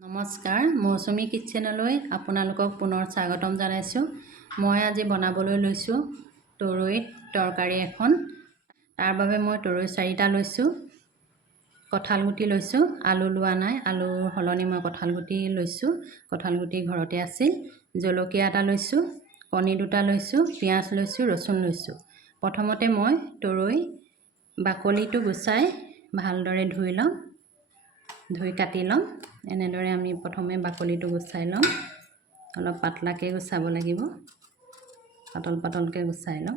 নমস্কাৰ মৌচুমী কিটচেনলৈ আপোনালোকক পুনৰ স্বাগতম জনাইছোঁ। মই আজি বনাবলৈ লৈছোঁ তৰৈত তৰকাৰী এখন। তাৰ বাবে মই তৰৈ 4টা লৈছোঁ, কঁঠাল গুটি লৈছোঁ, আলু লোৱা নাই, আলুৰ সলনি মই কঁঠাল গুটি লৈছোঁ, কঁঠাল গুটি ঘৰতে আছিল, জলকীয়া এটা লৈছোঁ, কণী 2টা লৈছোঁ, পিঁয়াজ লৈছোঁ, ৰচুন লৈছোঁ। প্ৰথমতে মই তৰৈ বাকলিটো গুচাই ভালদৰে ধুই ল'ম, ধুই কাটি ল'ম। এনেদৰে আমি প্ৰথমে বাকলিটো গুচাই ল'ম, অলপ পাতলাকৈ গুচাব লাগিব, পাতল পাতলকৈ গুচাই ল'ম।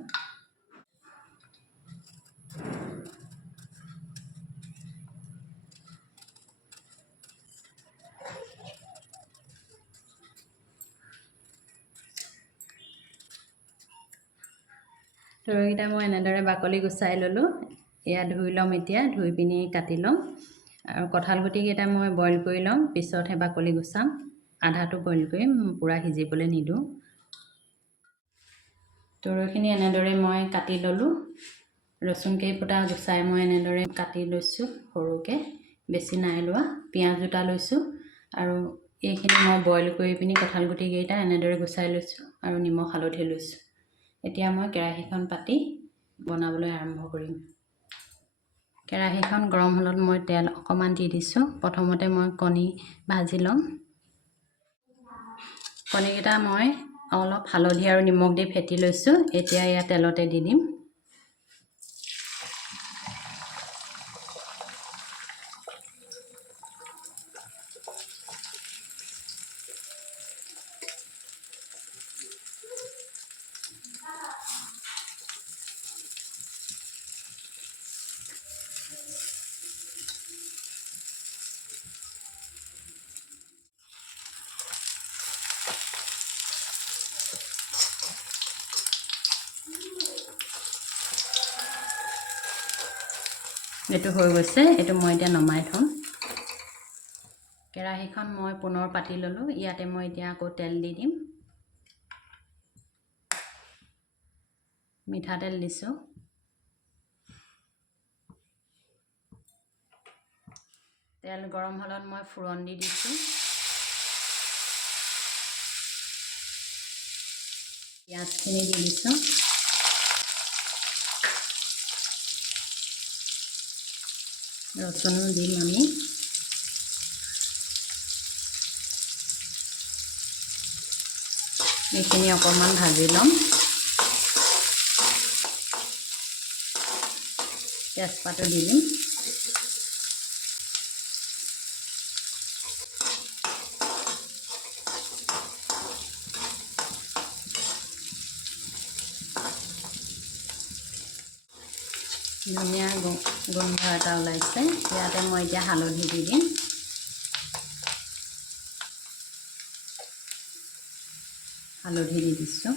তৰৈকেইটা মই এনেদৰে বাকলি গুচাই ল'লোঁ, এয়া ধুই ল'ম। এতিয়া ধুই পিনি কাটি ল'ম। আৰু কঁঠাল গুটিকেইটা মই বইল কৰি ল'ম, পিছতহে বাকলি গুচাম। আধাটো বইল কৰিম, পূৰা সিজিবলৈ নিদিওঁ। তৰৈখিনি এনেদৰে মই কাটি ল'লোঁ, ৰচুন কেইফুটা গুচাই মই এনেদৰে কাটি লৈছোঁ সৰুকৈ, বেছি নাই লোৱা। পিঁয়াজ 2টা লৈছোঁ আৰু এইখিনি মই বইল কৰি পিনি কঁঠাল গুটিকেইটা এনেদৰে গুচাই লৈছোঁ আৰু নিমখ হালধি লৈছোঁ। এতিয়া মই কেৰাহীখন পাতি বনাবলৈ আৰম্ভ কৰিম। কেৰাহীখন গৰম হ'লত মই তেল অকণমান দি দিছোঁ। প্ৰথমতে মই কণী ভাজি ল'ম। কণীকেইটা মই অলপ হালধি আৰু নিমখ দি ফেটি লৈছোঁ। এতিয়া এয়া তেলতে দি দিম। এইটো হৈ গৈছে, এইটো মই এতিয়া নমাই থ'ম। কেৰাহীখন মই পুনৰ পাতি ল'লোঁ। ইয়াতে মই এতিয়া আকৌ তেল দি দিম। মিঠাতেল দিছোঁ। তেল গৰম হ'লত মই ফোৰণ দি দিছোঁ। পিঁয়াজখিনি দি দিছোঁ। ৰচুন দিম আমি। এইখিনি অকণমান ভাজি ল'ম। তেজপাতো দি দিম। ধুনীয়া গোন্ধ এটা ওলাইছে। ইয়াতে মই এতিয়া হালধি দি দিম। হালধি দি দিছোঁ।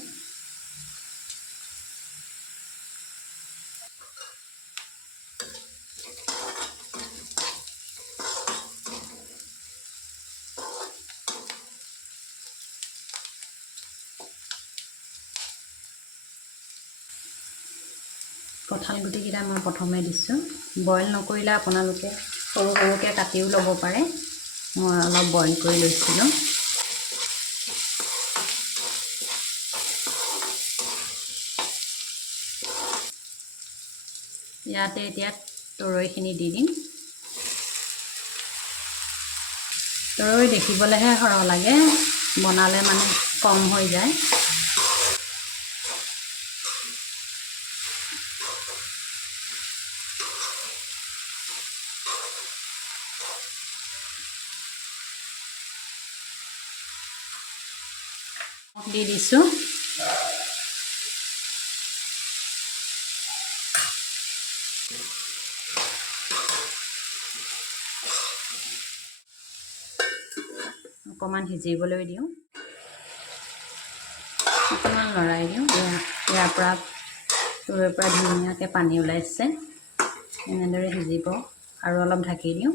কঁঠাল গুটিকেইটা মই প্ৰথমে দিছোঁ। বইল নকৰিলে আপোনালোকে সৰু সৰুকৈ কাটিও ল'ব পাৰে। মই অলপ বইল কৰি লৈছিলোঁ। ইয়াতে এতিয়া তৰৈখিনি দি দিম। তৰৈ দেখিবলৈহে সৰহ লাগে, বনালে মানে কম হৈ যায়। দি দিছোঁ। অকণমান সিজিবলৈ দিওঁ, অকণমান লৰাই দিওঁ। ইয়াৰ পৰা তৰৈৰ পৰা ধুনীয়াকৈ পানী ওলাইছে। এনেদৰে সিজিব আৰু অলপ ঢাকি দিওঁ।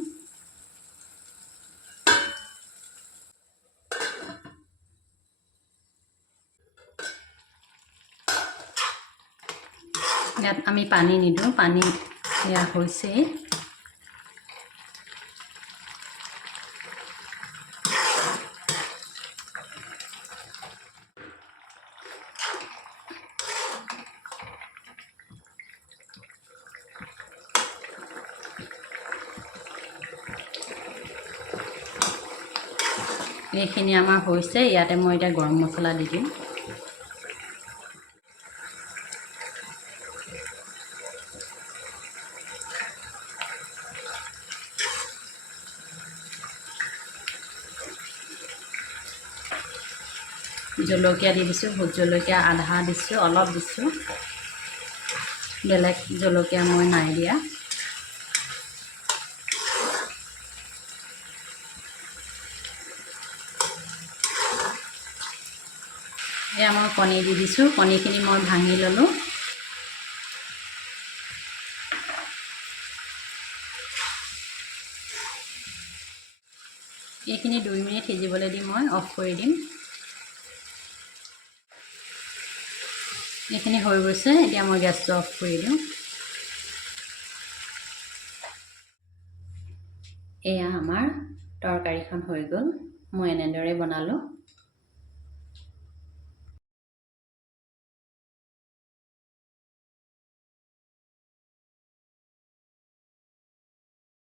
ইয়াত আমি পানী নিদিওঁ, পানী এয়া হৈছেই। এইখিনি আমাৰ হৈছে। ইয়াতে মই এতিয়া গৰম মছলা দি দিম। জলকীয়া দি দিছোঁ, ভোট জলকীয়া আধা দিছোঁ, অলপ দিছোঁ, বেলেগ জলকীয়া মই নাই দিয়া। এয়া মই কণী দি দিছোঁ, কণীখিনি মই ভাঙি ল'লোঁ। এইখিনি 2 মিনিট সিজিবলৈ দি মই অফ কৰি দিম। এইখিনি হৈ গৈছে, এতিয়া মই গেছটো অফ কৰি দিওঁ। এয়া আমাৰ তৰকাৰীখন হৈ গ'ল। মই এনেদৰে বনালোঁ।